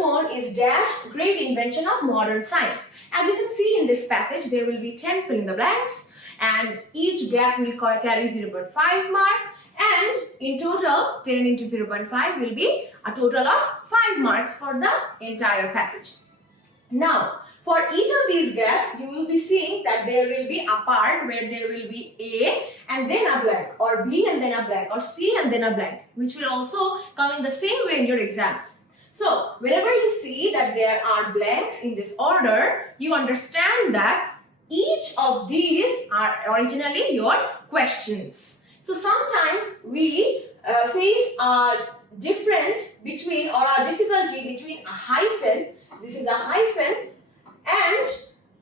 phone is dash great invention of modern science. As you can see in this passage, there will be 10 fill in the blanks and each gap will carry 0.5 mark, and in total 10 into 0.5 will be a total of 5 marks for the entire passage. Now, for each of these gaps, you will be seeing that there will be a part where there will be A and then a blank, or B and then a blank, or C and then a blank, which will also come in the same way in your exams. So, whenever you see that there are blanks in this order, you understand that each of these are originally your questions. So, sometimes we face a difference between, or a difficulty between a hyphen, this is a hyphen, and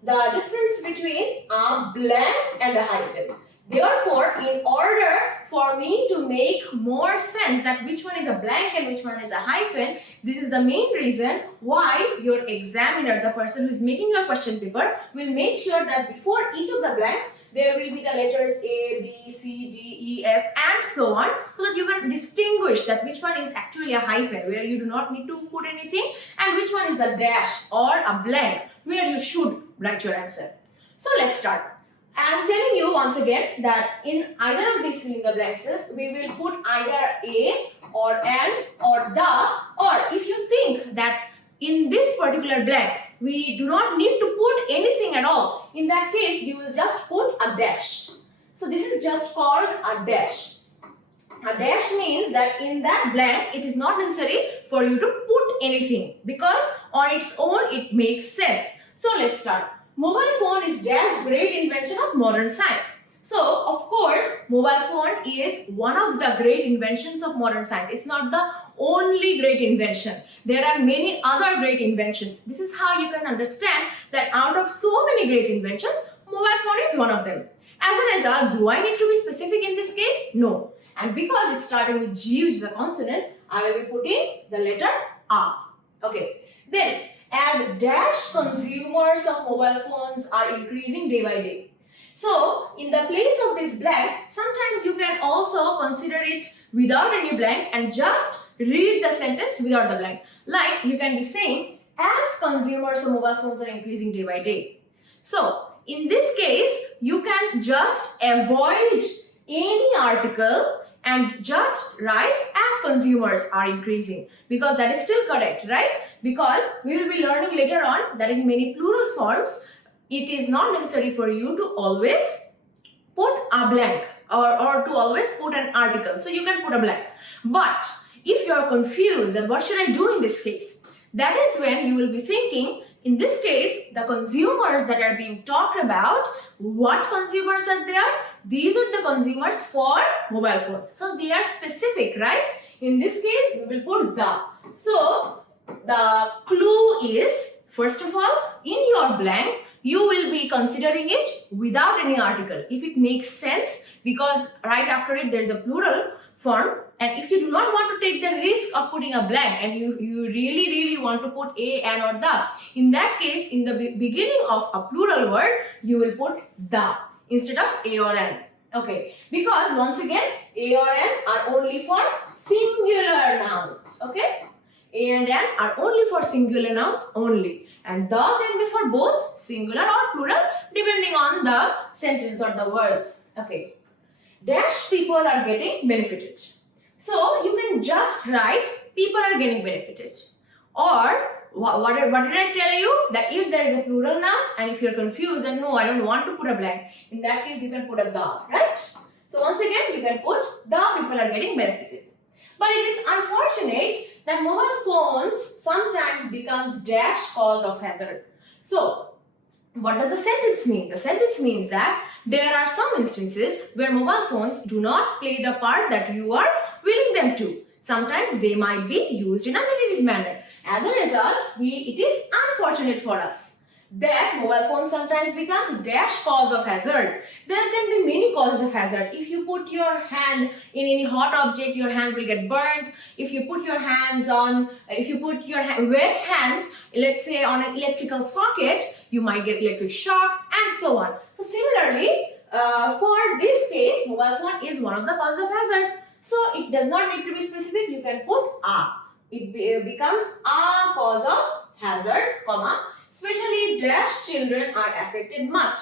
the difference between a blank and a hyphen. Therefore, in order for me to make more sense that which one is a blank and which one is a hyphen, this is the main reason why your examiner, the person who is making your question paper, will make sure that before each of the blanks, there will be the letters A, B, C, D, E, F and so on, so that you can distinguish that which one is actually a hyphen where you do not need to put anything, and which one is the dash or a blank where you should write your answer. So let's start. I am telling you once again that in either of these fill in the blanks, we will put either A or N or the, or if you think that in this particular blank, we do not need to put anything at all. In that case, you will just put a dash. So this is just called a dash. A dash means that in that blank, it is not necessary for you to put anything because on its own, it makes sense. So let's start. Mobile phone is dash great invention of modern science. So, of course, mobile phone is one of the great inventions of modern science. It's not the only great invention. There are many other great inventions. This is how you can understand that out of so many great inventions, mobile phone is one of them. As a result, do I need to be specific in this case? No. And because it's starting with G, which is a consonant, I will be putting the letter A. Okay. Then, as dash consumers of mobile phones are increasing day by day. So, in the place of this blank, sometimes you can also consider it without any blank and just read the sentence without the blank. Like, you can be saying, as consumers of mobile phones are increasing day by day. So, in this case, you can just avoid any article and just write as consumers are increasing, because that is still correct, right? Because we will be learning later on that in many plural forms, it is not necessary for you to always put a blank or to always put an article. So you can put a blank. But if you are confused and what should I do in this case, that is when you will be thinking, in this case, the consumers that are being talked about, what consumers are there? These are the consumers for mobile phones. So they are specific, right? In this case, we will put the. So the clue is, first of all, in your blank, you will be considering it without any article. If it makes sense, because right after it there is a plural form, and if you do not want to take the risk of putting a blank and you really want to put a, an or the, in that case, in the beginning of a plural word, you will put the instead of a or an. Okay, because once again, a or an are only for singular nouns. Okay, a and an are only for singular nouns only, and the can be for both singular or plural depending on the sentence or the words. Okay, dash people are getting benefited. So you can just write people are getting benefited. Or what did I tell you? That if there is a plural noun and if you're confused and no, I don't want to put a blank, in that case you can put a the, right? So once again you can put the people are getting benefited. But it is unfortunate that mobile phones sometimes becomes dash cause of hazard. So what does the sentence mean? The sentence means that there are some instances where mobile phones do not play the part that you are willing them to. Sometimes they might be used in a negative manner. As a result, it is unfortunate for us that mobile phone sometimes becomes dash cause of hazard. There can be many causes of hazard. If you put your hand in any hot object, your hand will get burned. If you put your hands on, wet hands, let's say on an electrical socket, you might get electric shock and so on. So similarly, for this case, mobile phone is one of the causes of hazard. So it does not need to be specific. You can put a. becomes a cause of hazard, comma, especially dash children are affected much.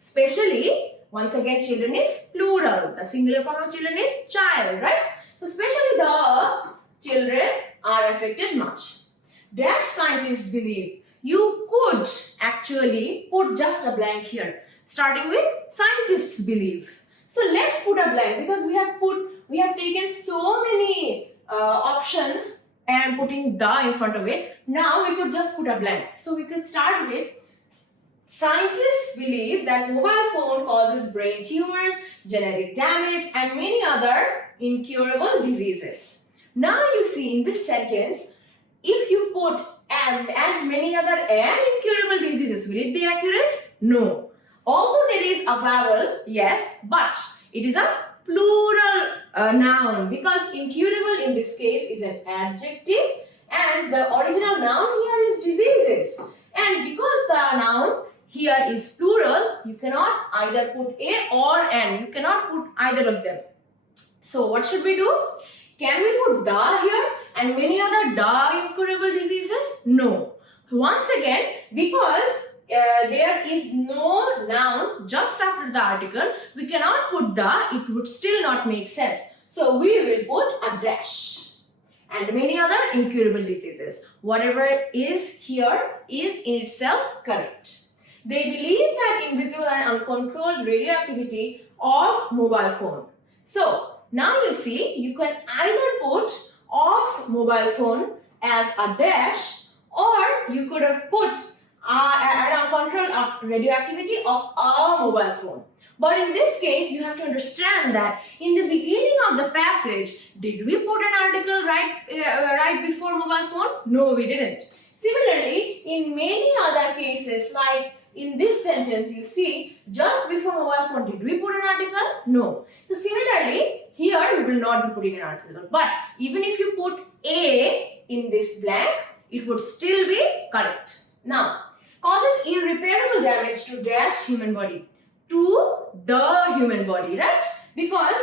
Especially, once again, children is plural. The singular form of children is child, right? So, especially the children are affected much. Dash scientists believe you could actually put just a blank here, starting with scientists believe. So let's put a blank because we have taken so many options and putting the in front of it. Now we could just put a blank. So we could start with scientists believe that mobile phone causes brain tumors, genetic damage, and many other incurable diseases. Now you see in this sentence, if you put and many other and incurable diseases, will it be accurate? No. Although there is a vowel, yes, but it is a plural noun because incurable in this case is an adjective and the original noun here is diseases. And because the noun here is plural, you cannot either put a or an. You cannot put either of them. So what should we do? Can we put the here and many other the incurable diseases? No. Once again, because there is no noun just after the article, we cannot put the, it would still not make sense. So we will put a dash. And many other incurable diseases. Whatever is here is in itself correct. They believe that invisible and uncontrolled radioactivity of mobile phone. So now you see, you can either put of mobile phone as a dash, or you could have put an uncontrolled radioactivity of a mobile phone. But in this case, you have to understand that in the beginning of the passage, did we put an article right before mobile phone? No, we didn't. Similarly, in many other cases, like in this sentence, you see, just before mobile phone, did we put an article? No. So similarly, here we will not be putting an article. But even if you put a in this blank, it would still be correct. Now, causes irreparable damage to dash human body. To the human body, right? Because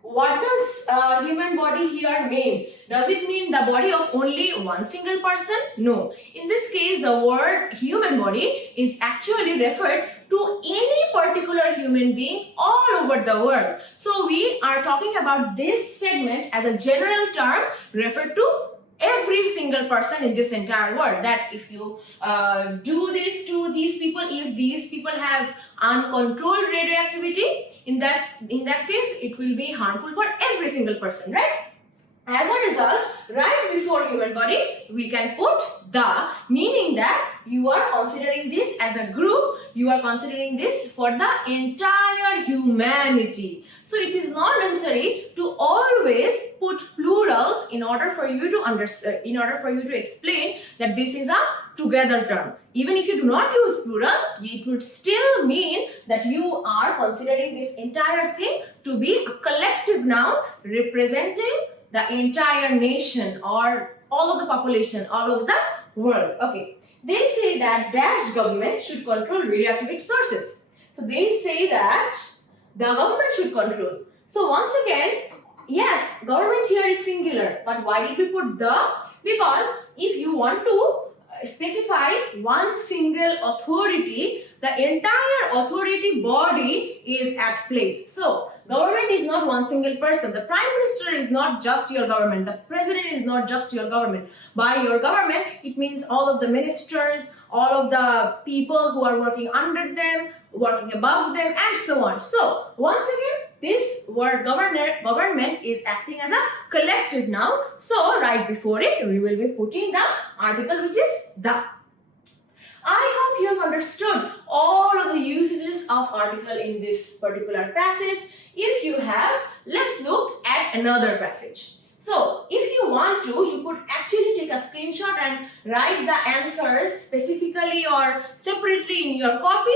what does human body here mean? Does it mean the body of only one single person? No. In this case, the word human body is actually referred to any particular human being all over the world. So we are talking about this segment as a general term referred to every single person in this entire world, that if you do this to these people, if these people have uncontrolled radioactivity, in that case it will be harmful for every single person, right? As a result, right before human body, we can put the, meaning that you are considering this as a group, you are considering this for the entire humanity. So it is not necessary to always put plurals in order for you to understand, in order for you to explain that this is a together term. Even if you do not use plural, it would still mean that you are considering this entire thing to be a collective noun representing the entire nation or all of the population all over the world. Okay. They say that dash government should control radioactive sources. So they say that the government should control. So once again, yes, government here is singular. But why did we put the? Because if you want to specify one single authority, the entire authority body is at place. So government is not one single person. The Prime Minister is not just your government. The President is not just your government. By your government, it means all of the ministers, all of the people who are working under them, working above them, and so on. So once again, this word government is acting as a collective noun. So right before it, we will be putting the article which is the. I hope you have understood all of the usages of article in this particular passage. If you have, let's look at another passage. So, if you want to, you could actually take a screenshot and write the answers specifically or separately in your copy,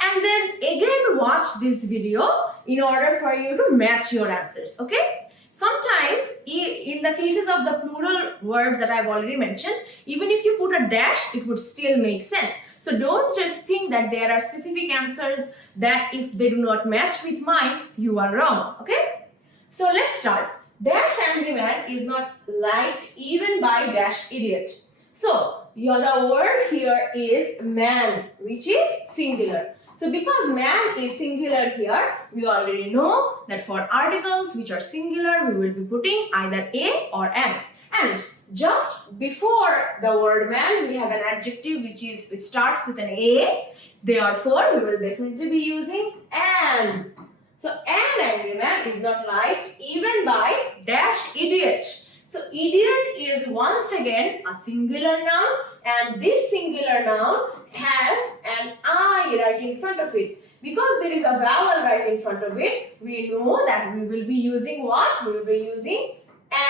and then again watch this video in order for you to match your answers, okay? Sometimes, in the cases of the plural words that I've already mentioned, even if you put a dash, it would still make sense. So don't just think that there are specific answers that if they do not match with mine, you are wrong, okay? So let's start. dash angry man is not liked even by dash idiot. So the word here is man, which is singular. So because man is singular here, we already know that for articles which are singular, we will be putting either a or an. And just before the word man, we have an adjective which starts with an a. Therefore, we will definitely be using an. So an angry man is not liked even by dash idiot. So idiot is once again a singular noun, and this singular noun has an I right in front of it. Because there is a vowel right in front of it, we know that we will be using what? We will be using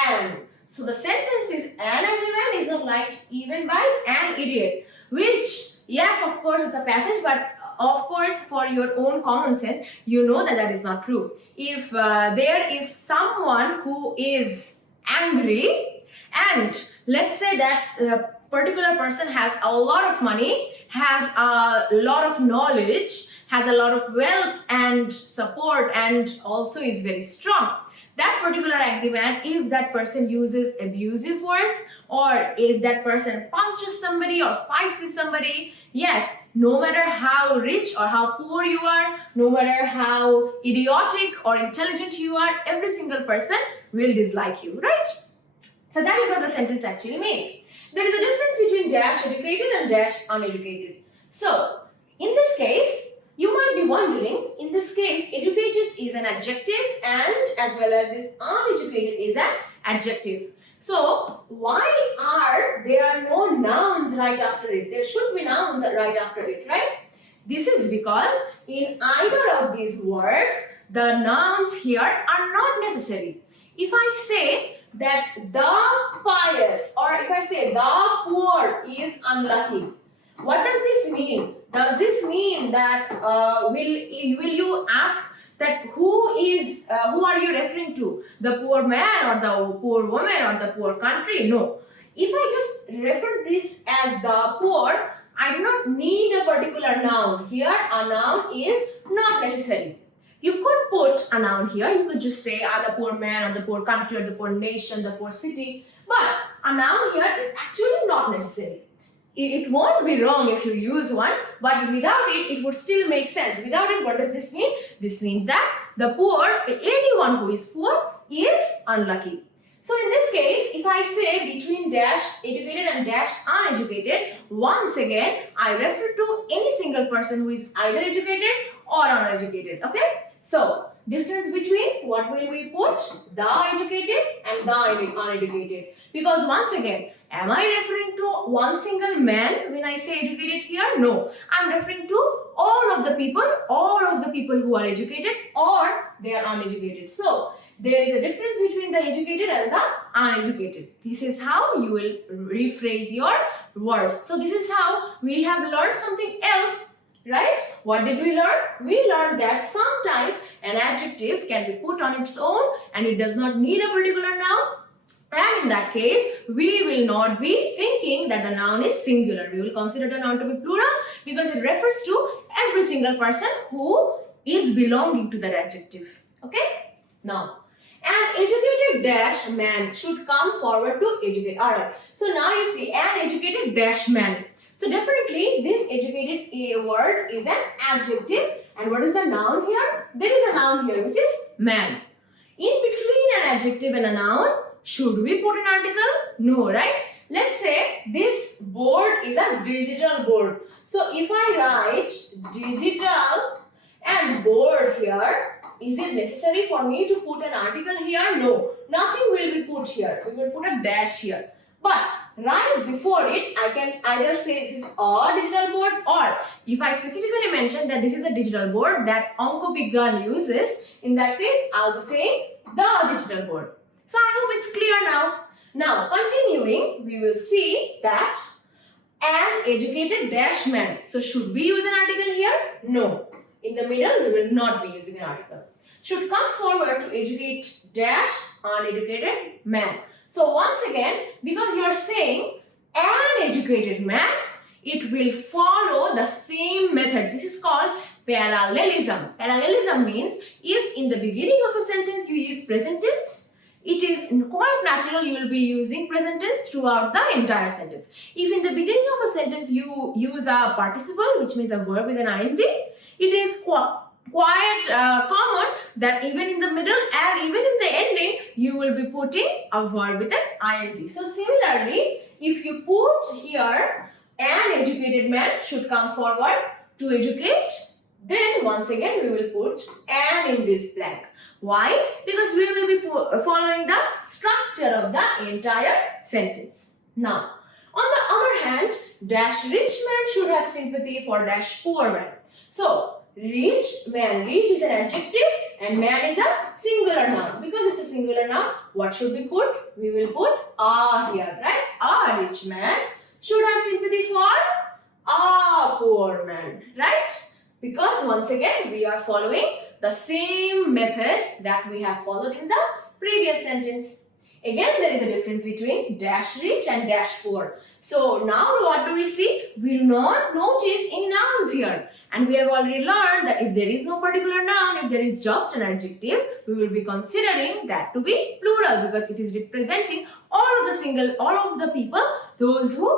an. So the sentence is an angry man is not liked even by an idiot. Which, yes, of course it's a passage, but of course for your own common sense, you know that that is not true. If there is someone who is angry, and let's say that particular person has a lot of money, has a lot of knowledge, has a lot of wealth and support, and also is very strong. That particular angry man, if that person uses abusive words, or if that person punches somebody or fights with somebody, yes, no matter how rich or how poor you are, no matter how idiotic or intelligent you are, every single person will dislike you, right? So that is what the sentence actually means. There is a difference between dash educated and dash uneducated. So, in this case, you might be wondering, in this case, educated is an adjective and as well as this uneducated is an adjective. So, why are there no nouns right after it? There should be nouns right after it, right? This is because in either of these words, the nouns here are not necessary. If I say that the pious, or if I say the poor is unlucky, what does this mean? Does this mean that will you ask that who are you referring to? The poor man or the poor woman or the poor country? No. If I just refer this as the poor, I do not need a particular noun. Here a noun is not necessary. You could put a noun here. You could just say the poor man or the poor country or the poor nation, the poor city. But a noun here is actually not necessary. It won't be wrong if you use one, but without it, it would still make sense. Without it, what does this mean? This means that the poor, anyone who is poor, is unlucky. So in this case, if I say between dash educated and dash uneducated, once again, I refer to any single person who is either educated or uneducated. Okay? So, difference between what will we put? The educated and the uneducated. Because once again, am I referring to one single man when I say educated here? No. I am referring to all of the people who are educated or they are uneducated. So, there is a difference between the educated and the uneducated. This is how you will rephrase your words. So, this is how we have learned something else. Right? What did we learn? We learned that sometimes an adjective can be put on its own and it does not need a particular noun. And in that case, we will not be thinking that the noun is singular. We will consider the noun to be plural because it refers to every single person who is belonging to that adjective. Okay? Now, an educated dash man should come forward to educate. Alright. So now you see an educated dash man. So definitely this educated a word is an adjective, and what is the noun here? There is a noun here which is man. In between an adjective and a noun, should we put an article? No, right? Let's say this board is a digital board. So if I write digital and board here, is it necessary for me to put an article here? No, nothing will be put here. We will put a dash here. But right before it, I can either say this is a digital board, or if I specifically mention that this is a digital board that OngkoBiggan uses, in that case, I'll be saying the digital board. So I hope it's clear now. Now, continuing, we will see that an educated dash man. So should we use an article here? No. In the middle, we will not be using an article. Should come forward to educate dash uneducated man. So once again, because you are saying an educated man, it will follow the same method. This is called parallelism. Parallelism means if in the beginning of a sentence you use present tense it is quite natural you will be using present tense throughout the entire sentence. If in the beginning of a sentence you use a participle, which means a verb with an ing, it is quite common that even in the middle and even in the ending, you will be putting a verb with an ing. So similarly, if you put here, an educated man should come forward to educate, then once again we will put an in this blank. Why? Because we will be following the structure of the entire sentence. Now, on the other hand, dash rich man should have sympathy for dash poor man. So, rich man, rich is an adjective and man is a singular noun. Because it's a singular noun, what should we put? We will put a here, right? A rich man should have sympathy for a poor man, right? Because once again, we are following the same method that we have followed in the previous sentence. Again, there is a difference between dash rich and dash poor. So now what do we see? We do not notice any nouns here. And we have already learned that if there is no particular noun, if there is just an adjective, we will be considering that to be plural because it is representing all of the people, those who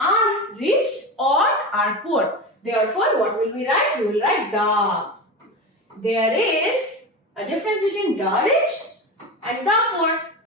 are rich or are poor. Therefore, what will we write? We will write the. There is a difference between the rich and the poor.